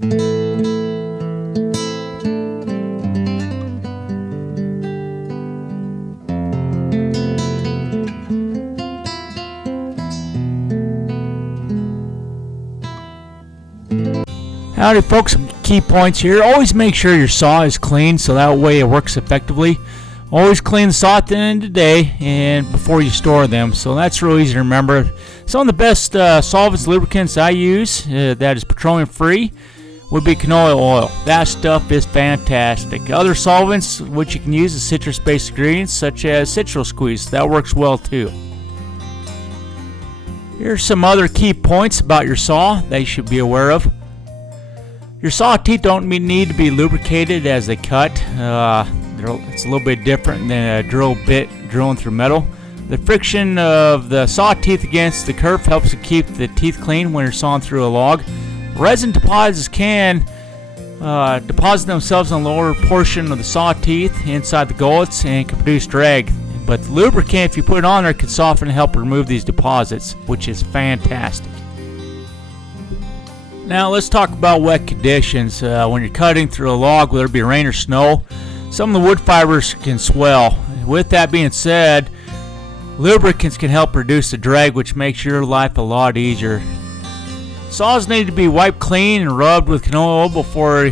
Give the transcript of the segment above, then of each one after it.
Howdy folks, some key points here. Always make sure your saw is clean so that way it works effectively. Always clean the saw at the end of the day and before you store them, so that's real easy to remember. Some of the best solvents, lubricants I use that is petroleum free would be canola oil. That stuff is fantastic. Other solvents which you can use is citrus based ingredients such as citral squeeze. That works well too. Here's some other key points about your saw that you should be aware of. Your saw teeth don't need to be lubricated as they cut. It's a little bit different than a drill bit drilling through metal. The friction of the saw teeth against the kerf helps to keep the teeth clean when you're sawing through a log. Resin deposits can deposit themselves on the lower portion of the saw teeth inside the gullets and can produce drag. But the lubricant, if you put it on there, can soften and help remove these deposits, which is fantastic. Now let's talk about wet conditions. When you're cutting through a log, whether it be rain or snow, some of the wood fibers can swell. With that being said, lubricants can help reduce the drag, which makes your life a lot easier. Saws need to be wiped clean and rubbed with canola oil before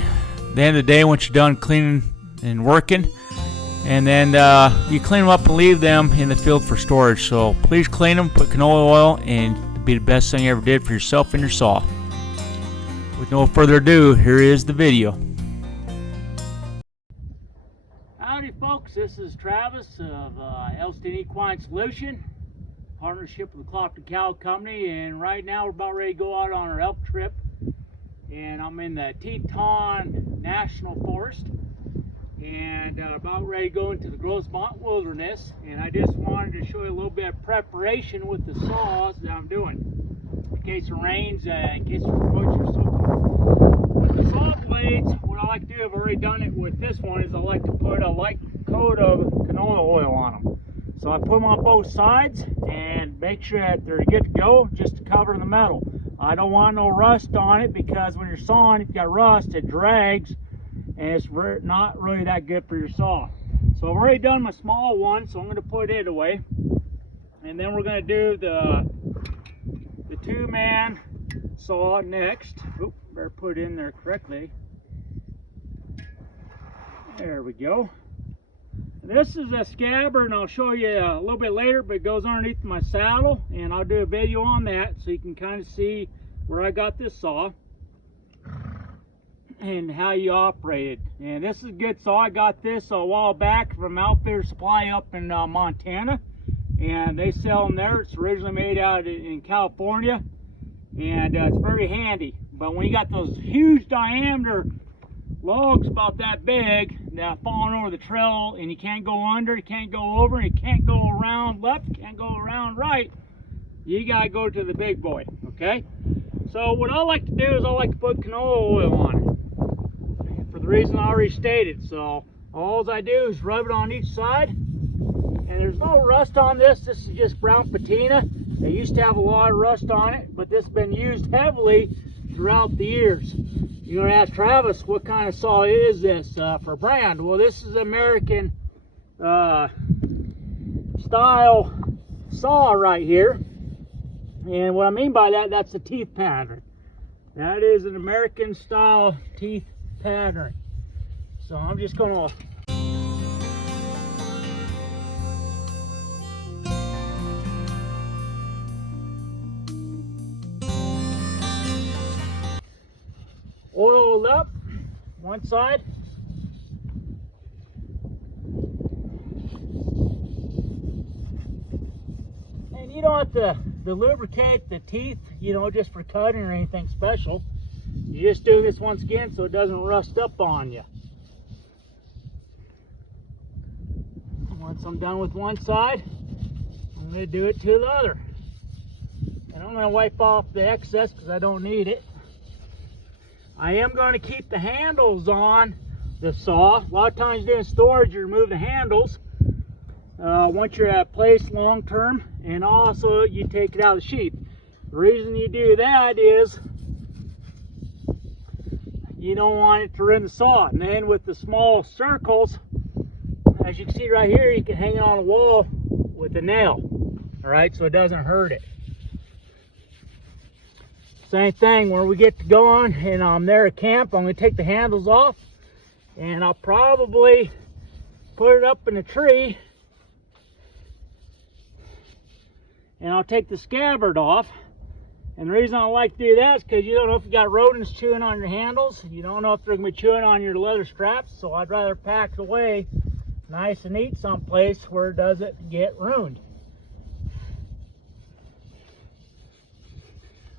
the end of the day once you're done cleaning and working. And then you clean them up and leave them in the field for storage. So please clean them, put canola oil, and it'll be the best thing you ever did for yourself and your saw. With no further ado, here is the video. Howdy folks, this is Travis of Elston Equine Solution, partnership with the Clopton Cow Company, and right now we're about ready to go out on our elk trip, and I'm in the Teton National Forest, and about ready to go into the Rosemont Wilderness, and I just wanted to show you a little bit of preparation with the saws that I'm doing, in case it rains, in case there's bush or something. With the saw blades, what I like to do, I've already done it with this one, is I like to put a light coat of canola oil on them. So I put them on both sides and make sure that they're good to go, just to cover the metal. I don't want no rust on it, because when you're sawing, if you got rust, it drags and it's not really that good for your saw. So I've already done my small one, so I'm going to put it away. And then we're going to do the two-man saw next. Oop, better put it in there correctly. There we go. This is a scabbard, and I'll show you a little bit later, but it goes underneath my saddle, and I'll do a video on that so you can kind of see where I got this saw and how you operate it. And this is a good saw. I got this a while back from Outfitter Supply up in Montana, and they sell them there. It's originally made out in California, and it's very handy. But when you got those huge diameter logs about that big that falling over the trail, and you can't go under, you can't go over, you can't go around left, you can't go around right, you gotta go to the big boy. Okay, so what I like to do is I like to put canola oil on it for the reason I already stated. So all I do is rub it on each side, and there's no rust on this. This is just brown patina. They used to have a lot of rust on it, but this has been used heavily throughout the years. You're going to ask Travis, what kind of saw is this for brand? Well, this is American style saw right here. And what I mean by that, that's the teeth pattern. That is an American style teeth pattern. So I'm just going to oiled up one side. And you don't have to lubricate the teeth, you know, just for cutting or anything special. You just do this once again so it doesn't rust up on you. Once I'm done with one side, I'm going to do it to the other. And I'm going to wipe off the excess because I don't need it. I am going to keep the handles on the saw. A lot of times during storage, you remove the handles once you're at place long term, and also you take it out of the sheath. The reason you do that is you don't want it to ruin the saw. And then with the small circles, as you can see right here, you can hang it on a wall with a nail. All right, so it doesn't hurt it. Same thing when we get to going and I'm there at camp, I'm going to take the handles off and I'll probably put it up in a tree and I'll take the scabbard off. And the reason I like to do that is because you don't know if you got rodents chewing on your handles. You don't know if they're going to be chewing on your leather straps, so I'd rather pack it away nice and neat someplace where it doesn't get ruined.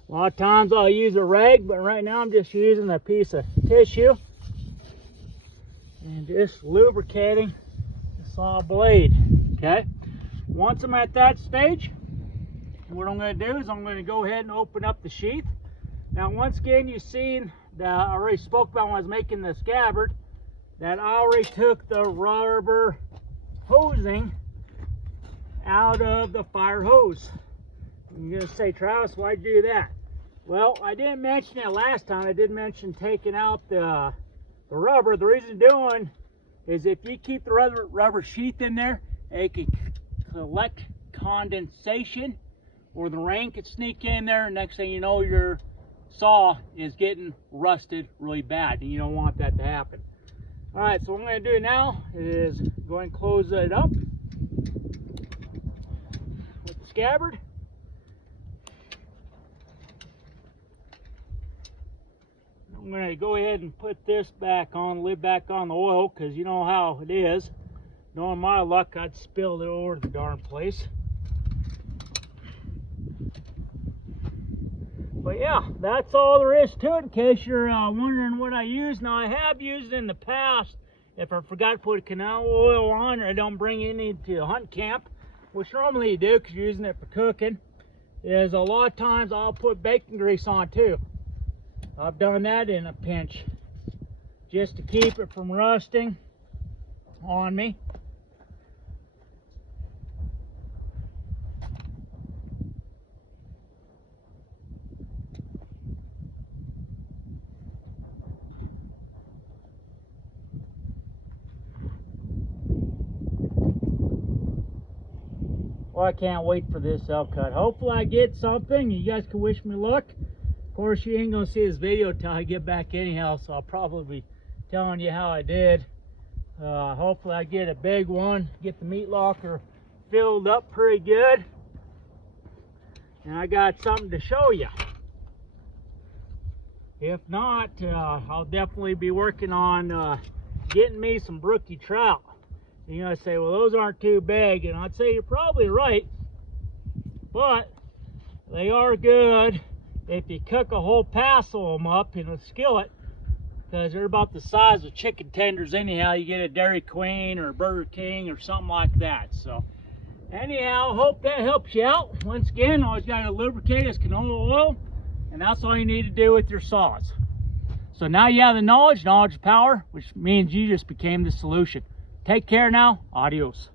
A lot of times I'll use a rag, but right now I'm just using a piece of tissue and just lubricating the saw blade. Okay, once I'm at that stage, what I'm going to do is I'm going to go ahead and open up the sheath. Now once again, you've seen that I already spoke about when I was making the scabbard that I already took the rubber hosing out of the fire hose. You're going to say, Travis, why'd you do that? Well, I didn't mention it last time. I did mention taking out the rubber. The reason doing is if you keep the rubber sheath in there, it can collect condensation, or the rain could sneak in there. Next thing you know, your saw is getting rusted really bad, and you don't want that to happen. All right, so what I'm going to do now is go and close it up with the scabbard. I'm going to go ahead and put this back on, lid back on the oil, because you know how it is. Knowing my luck, I'd spill it over the darn place. But yeah, that's all there is to it, in case you're wondering what I use. Now, I have used it in the past if I forgot to put canola oil on, or I don't bring any to hunt camp, which normally you do because you're using it for cooking, is a lot of times I'll put bacon grease on too. I've done that in a pinch just to keep it from rusting on me. Well, I can't wait for this elk cut. Hopefully I get something. You guys can wish me luck. Of course, you ain't gonna see this video till I get back anyhow, so I'll probably be telling you how I did. Hopefully I get a big one, get the meat locker filled up pretty good, and I got something to show you. If not, I'll definitely be working on getting me some brookie trout. You're gonna say, well, those aren't too big, and I'd say you're probably right, but they are good if you cook a whole passel of them up in a skillet, because they're about the size of chicken tenders anyhow. You get a Dairy Queen or a Burger King or something like that. So anyhow, hope that helps you out. Once again, always got to lubricate this canola oil, and that's all you need to do with your saws. So now you have the knowledge is power, which means you just became the solution. Take care now. Adios.